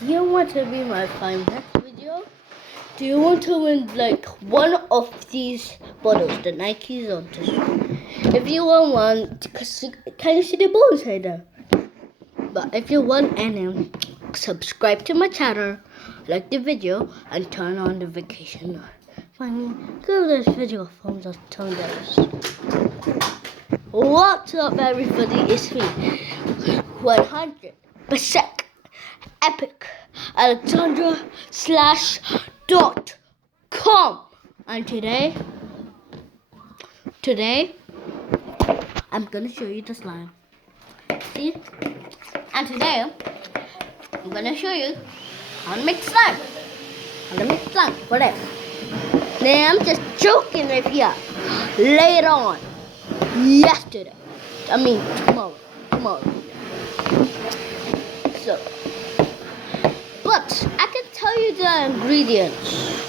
Do you want to be my final video? Do you want to win like one of these bottles, the Nikes on this? If you want one, can you see the balls right there? But if you want any, subscribe to my channel, like the video, and turn on the notification. Finally, give this video a thumbs up, turn this. What's up, everybody? It's me, 100% epic Alexandra/.com, and today I'm gonna show you the slime. See? And today I'm gonna show you how to make slime. Whatever. Then I'm just joking with you. Later on, tomorrow. So, but I can tell you the ingredients.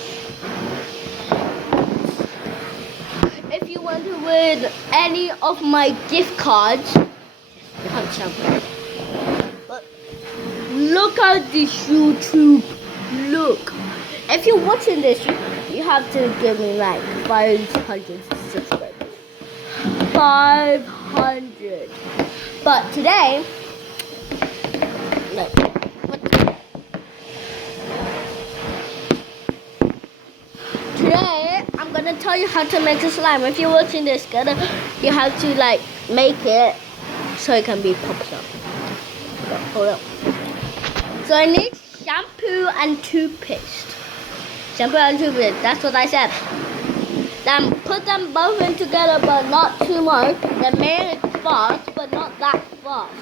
If you want to win any of my gift cards, you have shampoo. But look at this YouTube. Look. If you're watching this, you have to give me like 500 subscribers. 500. But today, I'm gonna tell you how to make a slime. If you're watching this, you have to like make it so it can be popped up. Hold up. So I need shampoo and toothpaste. That's what I said. Then put them both in together, but not too much. Then make it fast, but not that fast.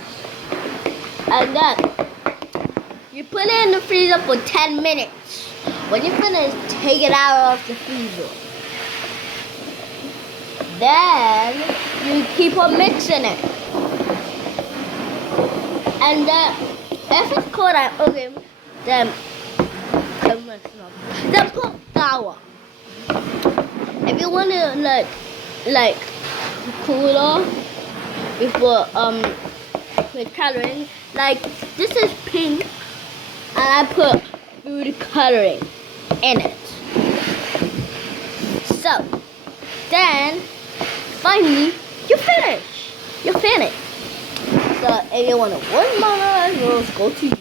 And then you put it in the freezer for 10 minutes. When you finish, take it out of the freezer. Then you keep on mixing it. And then if it's cold, then put flour. If you want to like cooler before with coloring, like this is pink, and I put food coloring in it. So then finally you're finished. So if you want to win my rules, go to